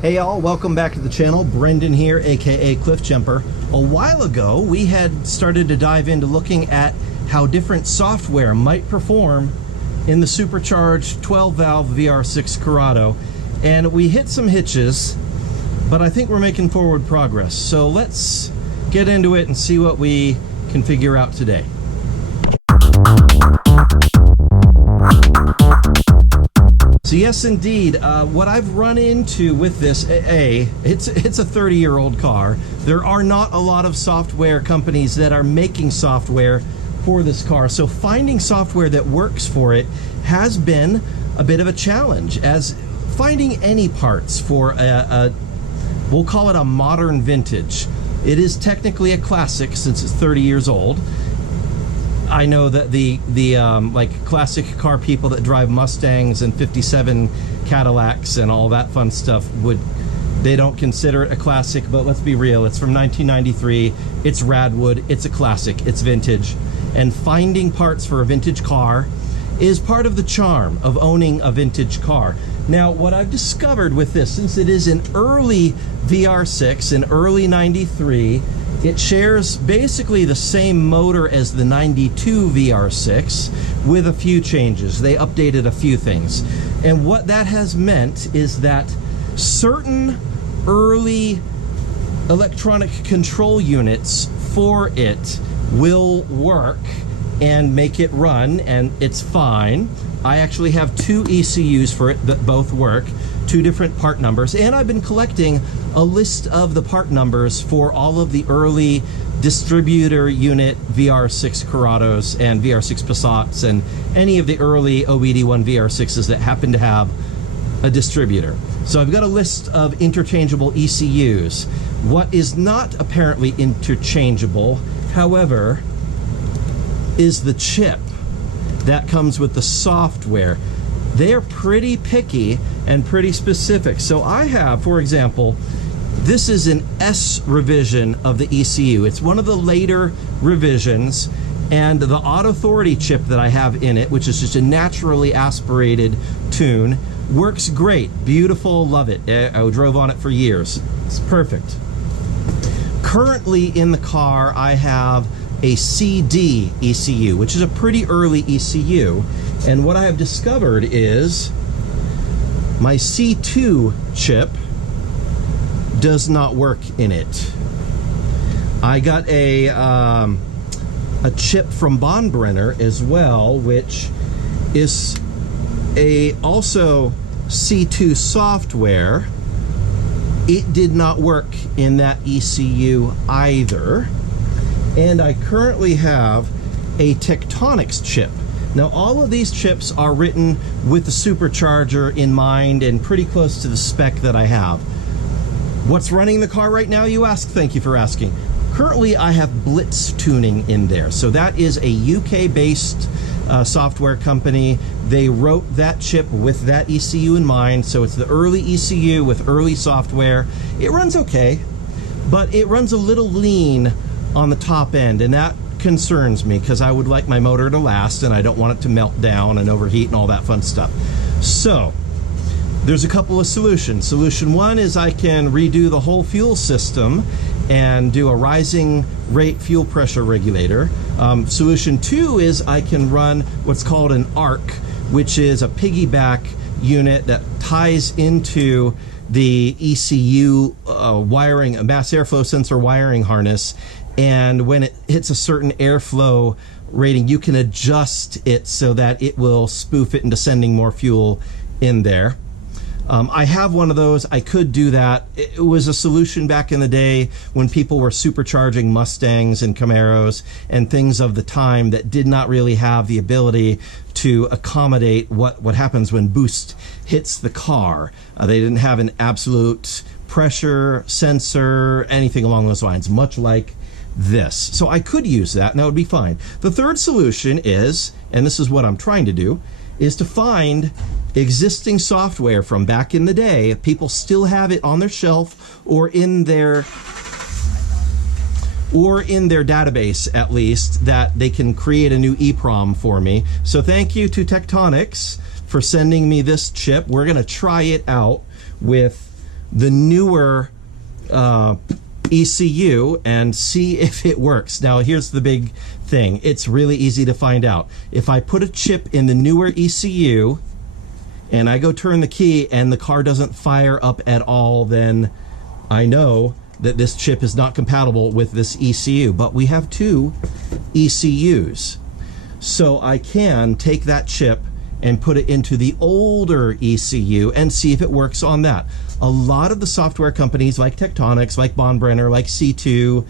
Hey y'all, welcome back to the channel. Brendan here, aka Cliff Jumper. A while ago, we had started to dive into looking at how different software might perform in the supercharged 12-valve VR6 Corrado, and we hit some hitches, but I think we're making forward progress. So let's get into it and see what we can figure out today. So yes, indeed, what I've run into with this, it's a 30-year-old car. There are not a lot of software companies that are making software for this car. So finding software that works for it has been a bit of a challenge, as finding any parts for we'll call it a modern vintage. It is technically a classic since it's 30 years old. I know that the like classic car people that drive Mustangs and 57 Cadillacs and all that fun stuff they don't consider it a classic, but let's be real, it's from 1993, it's Radwood, it's a classic, it's vintage, and finding parts for a vintage car is part of the charm of owning a vintage car. Now, what I've discovered with this, since it is an early VR6, in early 93, it shares basically the same motor as the 92 VR6 with a few changes. They updated a few things. And what that has meant is that certain early electronic control units for it will work and make it run, and it's fine. I actually have two ECUs for it that both work, two different part numbers, and I've been collecting a list of the part numbers for all of the early distributor unit VR6 Corrados and VR6 Passats and any of the early OBD1 VR6s that happen to have a distributor. So I've got a list of interchangeable ECUs. What is not apparently interchangeable, however, is the chip that comes with the software. They're pretty picky and pretty specific. So I have, for example, this is an S revision of the ECU. It's one of the later revisions, and the Auto Authority chip that I have in it, which is just a naturally aspirated tune, works great. Beautiful, love it. I drove on it for years. It's perfect. Currently in the car, I have a CD ECU, which is a pretty early ECU, and what I have discovered is my C2 chip does not work in it. I got a chip from Bonbrenner as well, which is also C2 software. It did not work in that ECU either. And I currently have a Tektronix chip. Now, all of these chips are written with the supercharger in mind and pretty close to the spec that I have. What's running the car right now, you ask? Thank you for asking. Currently, I have Blitz tuning in there. So that is a UK-based software company. They wrote that chip with that ECU in mind. So it's the early ECU with early software. It runs okay, but it runs a little lean on the top end, and that concerns me because I would like my motor to last and I don't want it to melt down and overheat and all that fun stuff. So there's a couple of solutions. Solution one is I can redo the whole fuel system and do a rising rate fuel pressure regulator. Solution two is I can run what's called an ARC, which is a piggyback unit that ties into the ECU wiring, a mass airflow sensor wiring harness, and when it hits a certain airflow rating, you can adjust it so that it will spoof it into sending more fuel in there. I have one of those. I could do that. It was a solution back in the day when people were supercharging Mustangs and Camaros and things of the time that did not really have the ability to accommodate what happens when boost hits the car. They didn't have an absolute pressure sensor, anything along those lines, much like this. So I could use that and that would be fine. The third solution is, and this is what I'm trying to do, is to find existing software from back in the day. If people still have it on their shelf or in their database, at least, that they can create a new EEPROM for me. So thank you to Tektronix for sending me this chip. We're going to try it out with the newer ECU and see if it works. Now, here's the big thing. It's really easy to find out. If I put a chip in the newer ECU and I go turn the key and the car doesn't fire up at all, then I know that this chip is not compatible with this ECU. But we have two ECUs. So I can take that chip and put it into the older ECU and see if it works on that. A lot of the software companies like Tektronix, like Bonbrenner, like C2,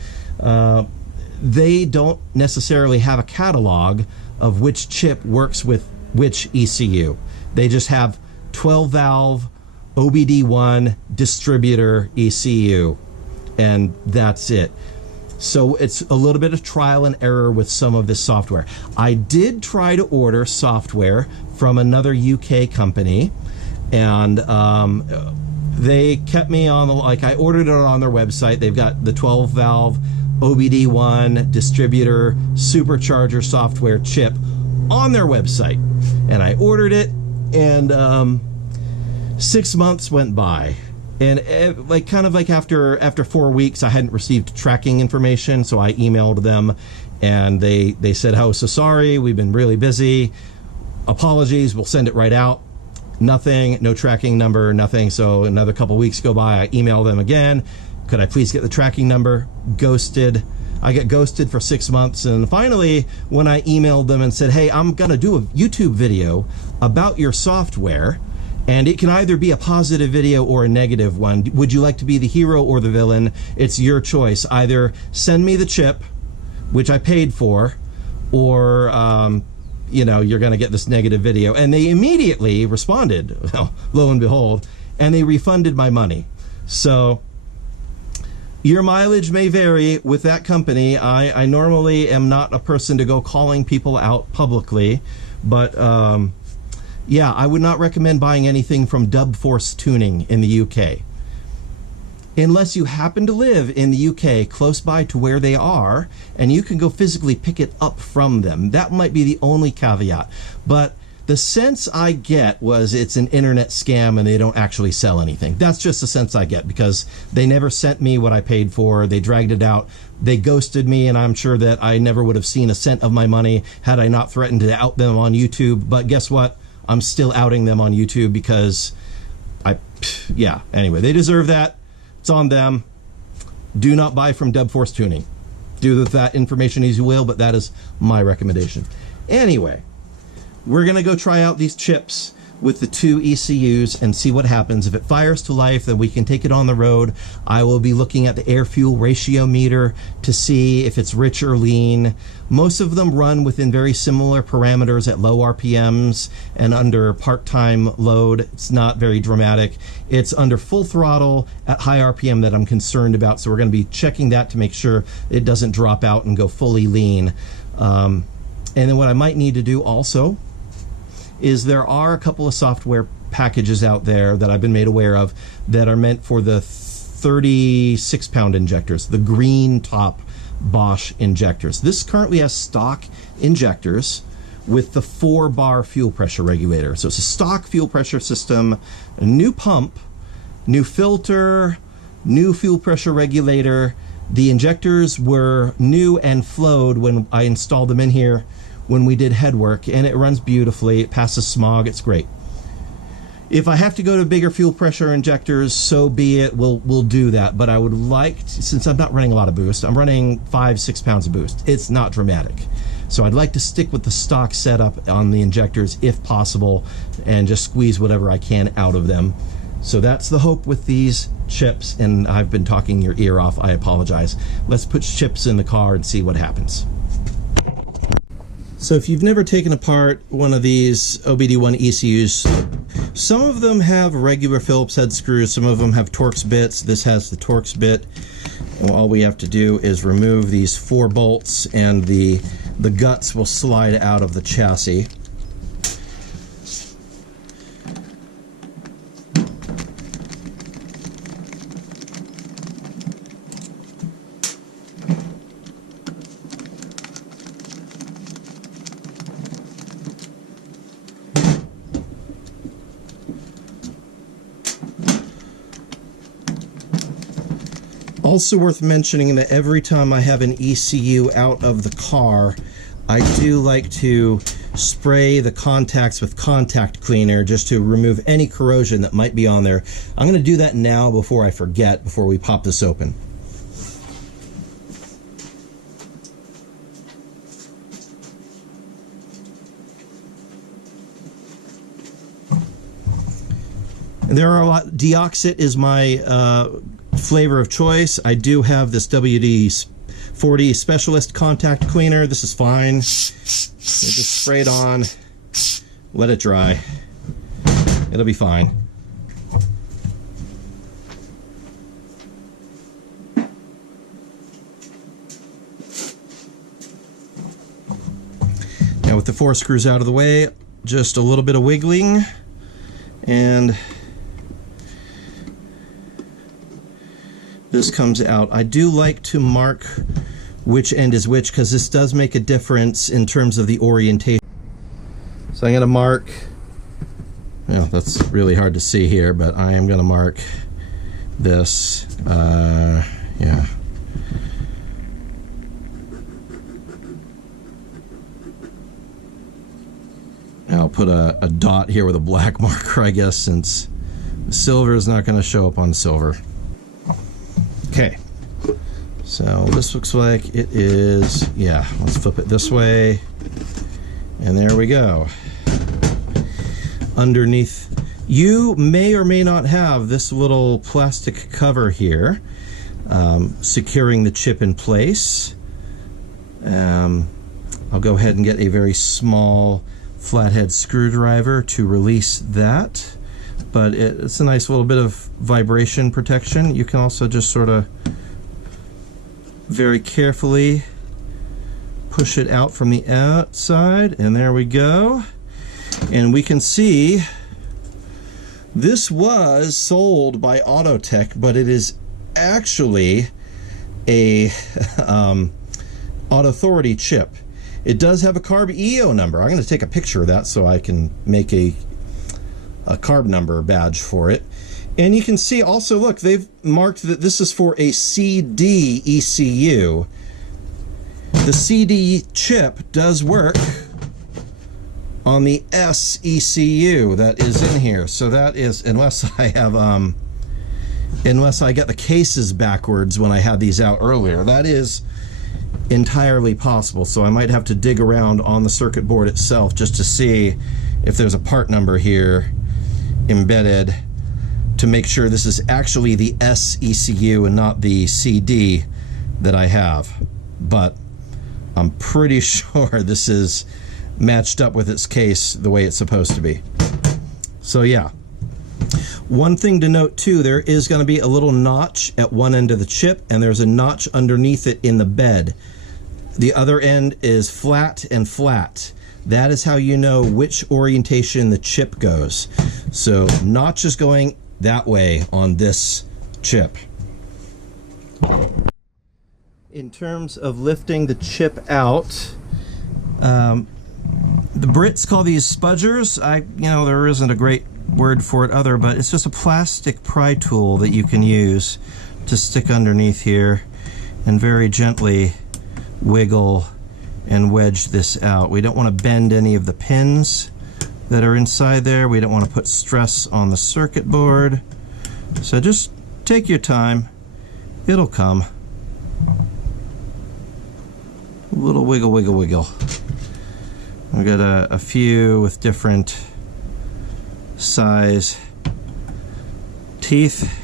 they don't necessarily have a catalog of which chip works with which ECU. They just have 12-valve OBD1 distributor ECU, and that's it. So it's a little bit of trial and error with some of this software. I did try to order software from another UK company, and they kept me on the, like, I ordered it on their website. They've got the 12-valve OBD1 distributor supercharger software chip on their website, and I ordered it, and 6 months went by. And like kind of like after 4 weeks, I hadn't received tracking information, so I emailed them, and they said, "Oh, so sorry, we've been really busy. Apologies, we'll send it right out." Nothing, no tracking number, nothing. So another couple weeks go by. I email them again. Could I please get the tracking number? Ghosted. I get ghosted for 6 months, and finally, when I emailed them and said, "Hey, I'm gonna do a YouTube video about your software, and it can either be a positive video or a negative one. Would you like to be the hero or the villain? It's your choice. Either send me the chip, which I paid for, or you know, you're going to get this negative video." And they immediately responded, well, lo and behold, and they refunded my money. So your mileage may vary with that company. I normally am not a person to go calling people out publicly, but yeah, I would not recommend buying anything from Dub Force Tuning in the UK. Unless you happen to live in the UK close by to where they are, and you can go physically pick it up from them. That might be the only caveat. But the sense I get was it's an internet scam and they don't actually sell anything. That's just the sense I get, because they never sent me what I paid for. They dragged it out. They ghosted me, and I'm sure that I never would have seen a cent of my money had I not threatened to out them on YouTube. But guess what? I'm still outing them on YouTube because yeah, anyway, they deserve that. It's on them. Do not buy from Dub Force Tuning. Do with that information as you will, but that is my recommendation. Anyway, we're going to go try out these chips with the two ECUs and see what happens. If it fires to life, then we can take it on the road. I will be looking at the air-fuel ratio meter to see if it's rich or lean. Most of them run within very similar parameters at low RPMs and under part-time load. It's not very dramatic. It's under full throttle at high RPM that I'm concerned about, so we're going to be checking that to make sure it doesn't drop out and go fully lean. And then what I might need to do also is there are a couple of software packages out there that I've been made aware of that are meant for the 36-pound injectors, the green top Bosch injectors. This currently has stock injectors with the 4-bar fuel pressure regulator. So it's a stock fuel pressure system, a new pump, new filter, new fuel pressure regulator. The injectors were new and flowed when I installed them in here when we did head work, and it runs beautifully. It passes smog. It's great. If I have to go to bigger fuel pressure injectors, so be it. We'll do that. But I would like to, since I'm not running a lot of boost, I'm running 5-6 pounds of boost. It's not dramatic. So I'd like to stick with the stock setup on the injectors if possible and just squeeze whatever I can out of them. So that's the hope with these chips, and I've been talking your ear off. I apologize. Let's put chips in the car and see what happens. So if you've never taken apart one of these OBD1 ECUs, some of them have regular Phillips head screws, some of them have Torx bits. This has the Torx bit. And all we have to do is remove these 4 bolts, and the guts will slide out of the chassis. Also worth mentioning that every time I have an ECU out of the car, I do like to spray the contacts with contact cleaner just to remove any corrosion that might be on there. I'm going to do that now before I forget, before we pop this open. There are a lot. Deoxit is my flavor of choice. I do have this WD-40 Specialist Contact Cleaner. This is fine. Just spray it on, let it dry. It'll be fine. Now with the 4 screws out of the way, just a little bit of wiggling, and this comes out. I do like to mark which end is which because this does make a difference in terms of the orientation. So I'm going to mark, well, that's really hard to see here, but I am going to mark this, yeah. I'll put a dot here with a black marker, I guess, since silver is not going to show up on silver. Okay, so this looks like it is, yeah, let's flip it this way, and there we go. Underneath, you may or may not have this little plastic cover here, securing the chip in place. I'll go ahead and get a very small flathead screwdriver to release that. But it's a nice little bit of vibration protection. You can also just sort of very carefully push it out from the outside, and there we go. And we can see this was sold by Autotech, but it is actually a Auto-Authority chip. It does have a carb EO number. I'm going to take a picture of that so I can make a carb number badge for it. And you can see also, look, they've marked that this is for a CD ECU. The CD chip does work on the S ECU that is in here. So that is, unless I have, unless I get the cases backwards when I had these out earlier, that is entirely possible. So I might have to dig around on the circuit board itself just to see if there's a part number here embedded to make sure this is actually the S ECU and not the CD that I have. But I'm pretty sure this is matched up with its case the way it's supposed to be. So yeah. One thing to note too, there is going to be a little notch at one end of the chip, and there's a notch underneath it in the bed. The other end is flat and flat. That is how you know which orientation the chip goes. So notch is going that way on this chip. In terms of lifting the chip out, the Brits call these spudgers. You know, there isn't a great word for it other, but it's just a plastic pry tool that you can use to stick underneath here and very gently wiggle and wedge this out. We don't want to bend any of the pins that are inside there. We don't want to put stress on the circuit board. So just take your time. It'll come. A little wiggle, wiggle, wiggle. We've got a few with different size teeth.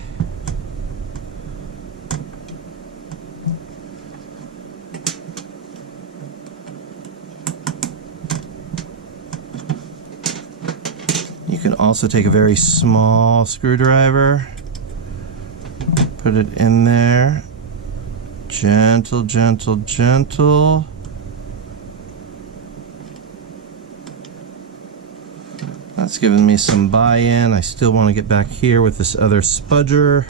You can also take a very small screwdriver, put it in there, gentle, gentle, gentle. That's giving me some buy-in. I still want to get back here with this other spudger.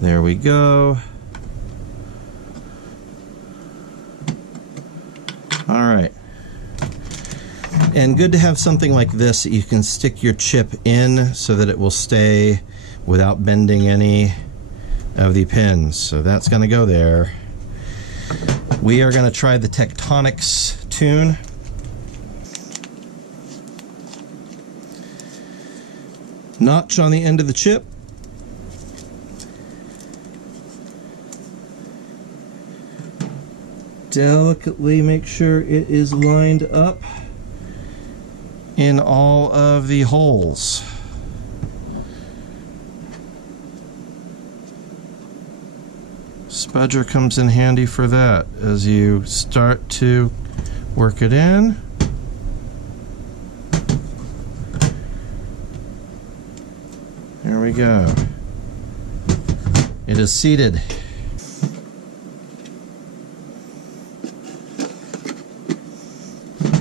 There we go. All right. And good to have something like this that you can stick your chip in so that it will stay without bending any of the pins. So that's going to go there. We are going to try the Tectonics tune. Notch on the end of the chip. Delicately make sure it is lined up in all of the holes. Spudger comes in handy for that as you start to work it in. There we go. It is seated.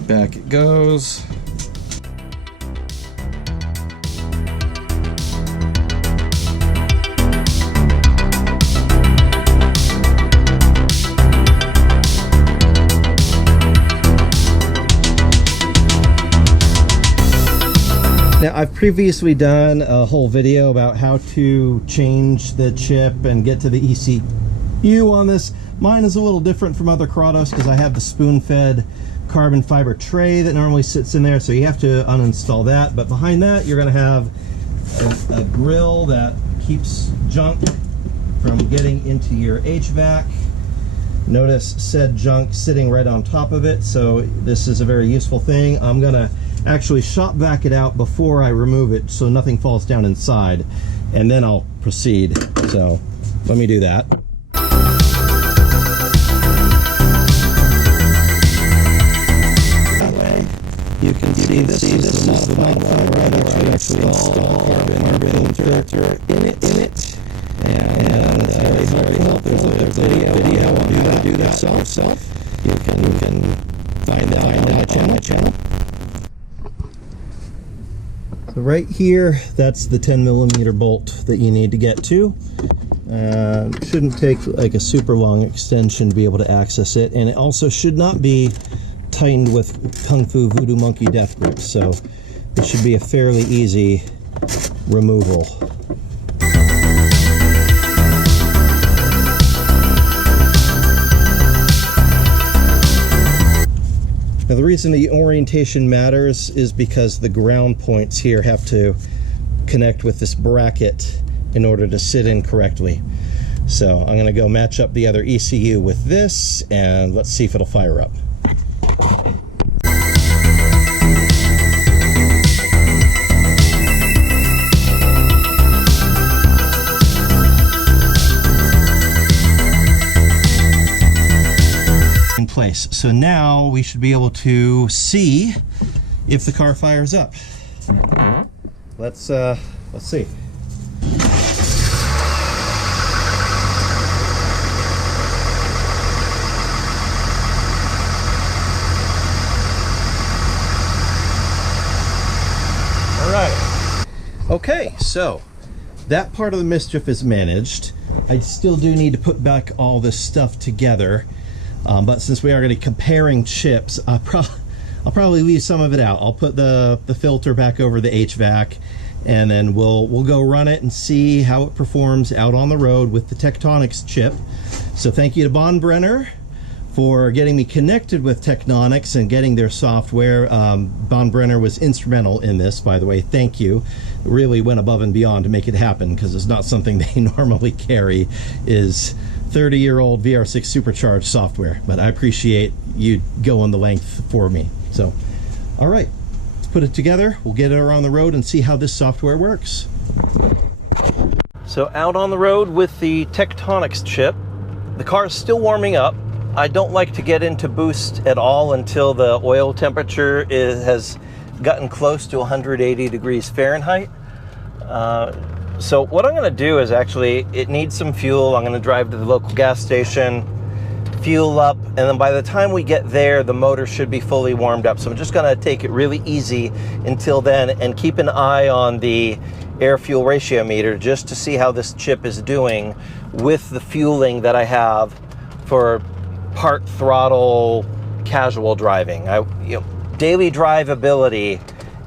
Back it goes. Now, I've previously done a whole video about how to change the chip and get to the ECU on this. Mine is a little different from other Corrados because I have the spoon-fed carbon fiber tray that normally sits in there, so you have to uninstall that. But behind that, you're going to have a grill that keeps junk from getting into your HVAC. Notice said junk sitting right on top of it, so this is a very useful thing. I'm going to actually shop vac it out before I remove it so nothing falls down inside, and then I'll proceed. So let me do that. That way you can see this is the modifier I actually installed a carbon filter in it. And it's very helpful. There's a video on how to do that yourself. You can find that on my channel. So right here, that's the 10mm bolt that you need to get to. Shouldn't take like a super long extension to be able to access it, and it also should not be tightened with Kung Fu Voodoo Monkey death grips, so it should be a fairly easy removal. Now, the reason the orientation matters is because the ground points here have to connect with this bracket in order to sit in correctly. So I'm going to go match up the other ECU with this, and let's see if it'll fire up. Place. So now we should be able to see if the car fires up. Let's see. All right. Okay, so that part of the mischief is managed. I still do need to put back all this stuff together. But since we are going to be comparing chips, I'll probably leave some of it out. I'll put the filter back over the HVAC, and then we'll go run it and see how it performs out on the road with the Tectonics chip. So thank you to Bonbrenner for getting me connected with Tectonics and getting their software. Bonbrenner was instrumental in this, by the way. Thank you. It really went above and beyond to make it happen, because it's not something they normally carry, is 30-year-old VR6 Supercharged software, but I appreciate you going the length for me. So, all right, let's put it together. We'll get it around the road and see how this software works. So out on the road with the Tectonics chip, the car is still warming up. I don't like to get into boost at all until the oil temperature has gotten close to 180 degrees Fahrenheit. So what I'm going to do is actually, it needs some fuel. I'm going to drive to the local gas station, fuel up, and then by the time we get there, the motor should be fully warmed up. So I'm just going to take it really easy until then and keep an eye on the air fuel ratio meter just to see how this chip is doing with the fueling that I have for part throttle casual driving. Daily drivability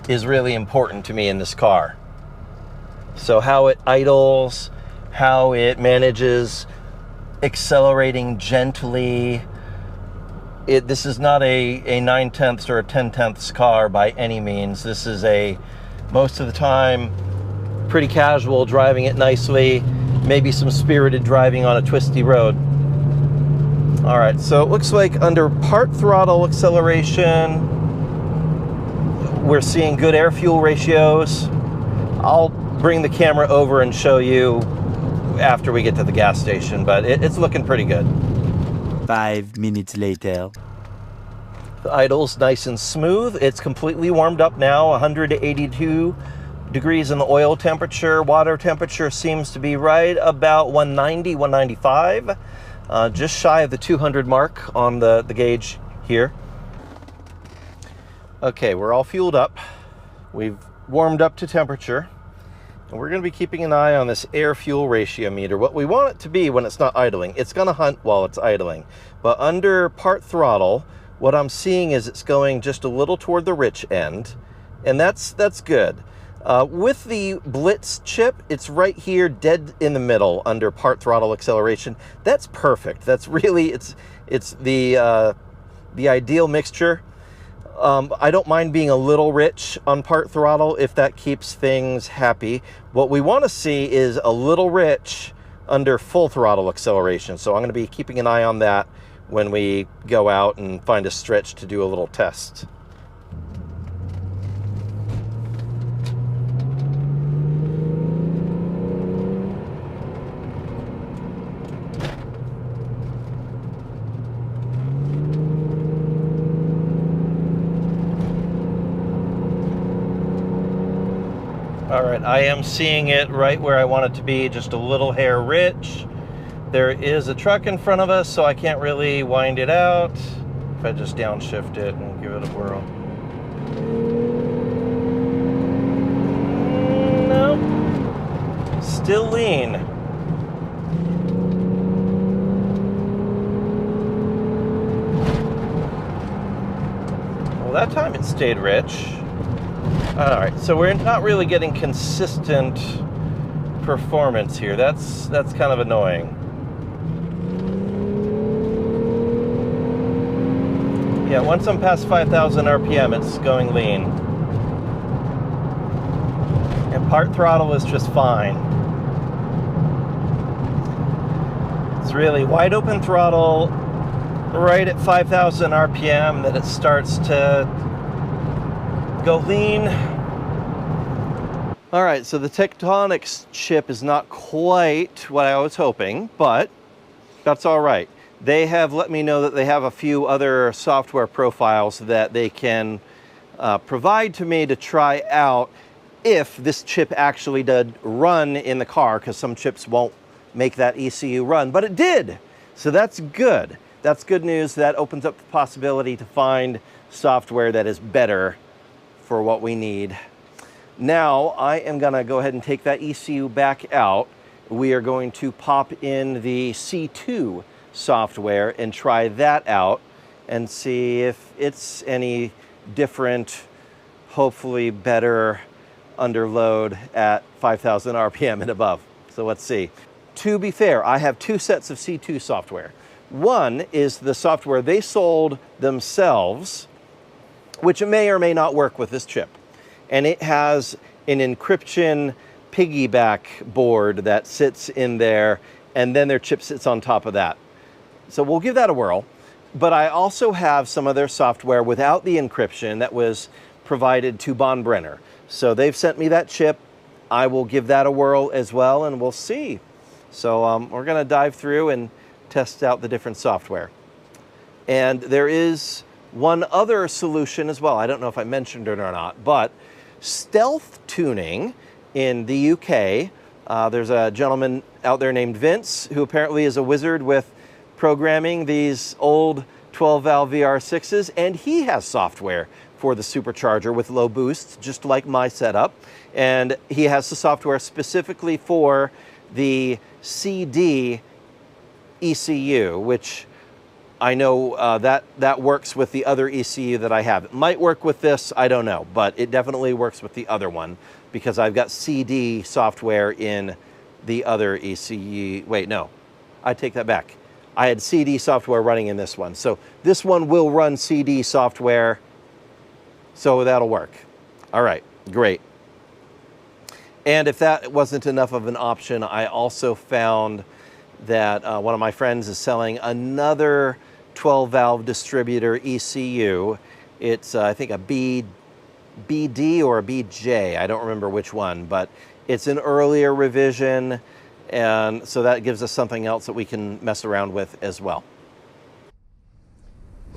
is really important to me in this car. So how it idles, how it manages accelerating gently. This is not a 9/10 or a 10/10 car by any means. This is most of the time, pretty casual, driving it nicely, maybe some spirited driving on a twisty road. All right, so it looks like under part throttle acceleration, we're seeing good air-fuel ratios. I'll bring the camera over and show you after we get to the gas station, but it's looking pretty good. 5 minutes later. The idle's nice and smooth. It's completely warmed up now, 182 degrees in the oil temperature. Water temperature seems to be right about 190, 195, just shy of the 200 mark on the gauge here. Okay, we're all fueled up. We've warmed up to temperature. And we're going to be keeping an eye on this air-fuel ratio meter. What we want it to be when it's not idling, it's going to hunt while it's idling. But under part throttle, what I'm seeing is it's going just a little toward the rich end, and that's good. With the Blitz chip, it's right here dead in the middle under part throttle acceleration. That's perfect. That's really, it's the ideal mixture. I don't mind being a little rich on part throttle if that keeps things happy. What we want to see is a little rich under full throttle acceleration. So I'm going to be keeping an eye on that when we go out and find a stretch to do a little test. All right, I am seeing it right where I want it to be, just a little hair rich. There is a truck in front of us, so I can't really wind it out. If I just downshift it and give it a whirl. Nope. Still lean. Well, that time it stayed rich. All right, so we're not really getting consistent performance here. That's kind of annoying. Yeah, once I'm past 5,000 RPM, it's going lean. And part throttle is just fine. It's really wide open throttle right at 5,000 RPM that it starts to go lean. All right, so the Tektronix chip is not quite what I was hoping, but that's all right. They have let me know that they have a few other software profiles that they can provide to me to try out if this chip actually did run in the car, because some chips won't make that ECU run, but it did. So that's good. That's good news. That opens up the possibility to find software that is better for what we need. Now I am gonna go ahead and take that ECU back out. We are going to pop in the C2 software and try that out and see if it's any different, hopefully better under load at 5,000 RPM and above. So let's see. To be fair, I have two sets of C2 software. One is the software they sold themselves, which may or may not work with this chip. And it has an encryption piggyback board that sits in there, and then their chip sits on top of that. So we'll give that a whirl. But I also have some of their software without the encryption that was provided to Bonbrenner. So they've sent me that chip. I will give that a whirl as well, and we'll see. So we're gonna dive through and test out the different software. And there is one other solution as well. I don't know if I mentioned it or not, but stealth tuning in the UK. There's a gentleman out there named Vince who apparently is a wizard with programming these old 12-valve VR6s, and he has software for the supercharger with low boosts, just like my setup. And he has the software specifically for the CD ECU, which I know that works with the other ECU that I have. It might work with this, I don't know, but it definitely works with the other one because I've got CD software in the other ECU. Wait, no, I take that back. I had CD software running in this one. So this one will run CD software, so that'll work. All right, great. And if that wasn't enough of an option, I also found that one of my friends is selling another 12-valve distributor ECU. It's, I think, a BD or a BJ. I don't remember which one, but it's an earlier revision, and so that gives us something else that we can mess around with as well.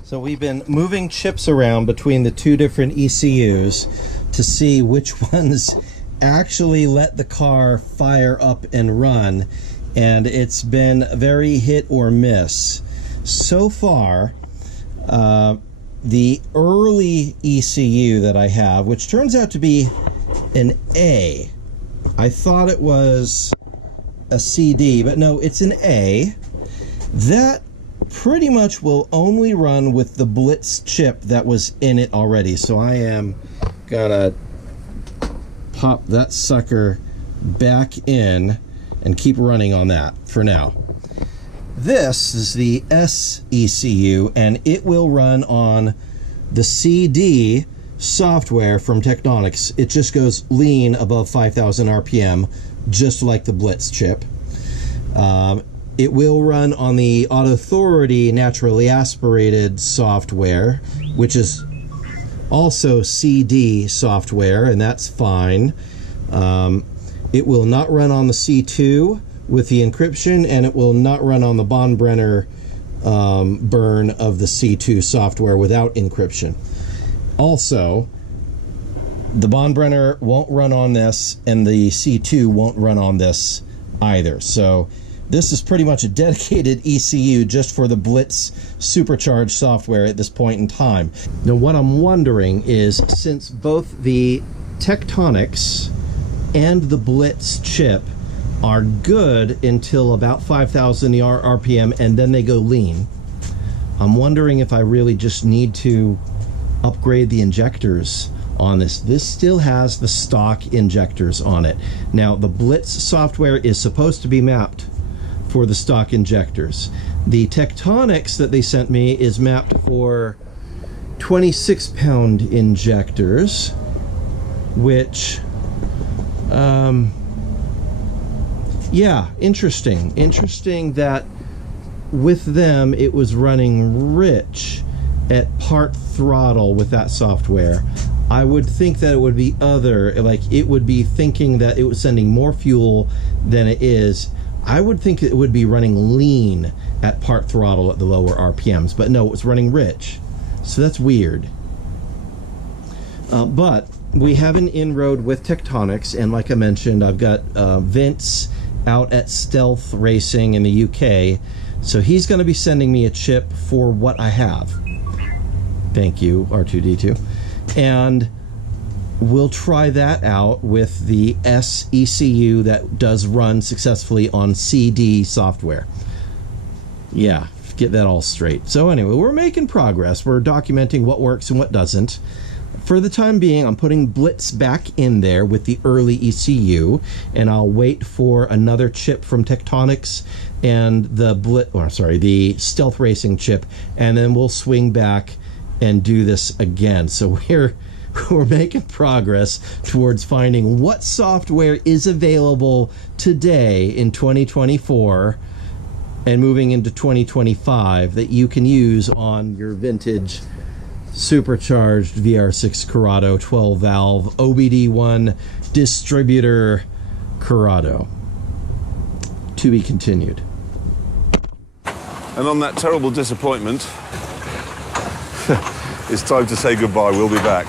So we've been moving chips around between the two different ECUs to see which ones actually let the car fire up and run, and it's been very hit or miss. So far, the early ECU that I have, which turns out to be an A. I thought it was a CD, but no, it's an A. That pretty much will only run with the Blitz chip that was in it already. So I am gonna pop that sucker back in and keep running on that for now. This is the S ECU, and it will run on the CD software from Tektronix. It just goes lean above 5,000 RPM, just like the Blitz chip. It will run on the Auto-Authority naturally aspirated software, which is also CD software, and that's fine. It will not run on the C2 with the encryption, and it will not run on the Bonbrenner burn of the C2 software without encryption. Also, the Bonbrenner won't run on this, and the C2 won't run on this either. So this is pretty much a dedicated ECU just for the Blitz Supercharged software at this point in time. Now what I'm wondering is, since both the Tektronix and the Blitz chip are good until about 5,000 RPM and then they go lean, I'm wondering if I really just need to upgrade the injectors on this. This still has the stock injectors on it. Now the Blitz software is supposed to be mapped for the stock injectors. The Tektronix that they sent me is mapped for 26-pound injectors, which yeah, interesting that with them it was running rich at part throttle with that software. I would think that it would be it would be thinking that it was sending more fuel than it is. I would think it would be running lean at part throttle at the lower RPMs, but no, it's running rich. So that's weird. But we have an inroad with Tektronix, and like I mentioned, I've got Vince out at Stealth Racing in the UK, so he's going to be sending me a chip for what I have. Thank you, R2D2. And we'll try that out with the S ECU that does run successfully on CD software. Yeah, get that all straight. So anyway, we're making progress. We're documenting what works and what doesn't. For the time being, I'm putting Blitz back in there with the early ECU, and I'll wait for another chip from Tektronix and the Stealth Racing chip, and then we'll swing back and do this again. So we're making progress towards finding what software is available today in 2024 and moving into 2025 that you can use on your vintage Supercharged VR6 Corrado 12-valve OBD1 distributor Corrado. To be continued. And on that terrible disappointment, it's time to say goodbye. We'll be back.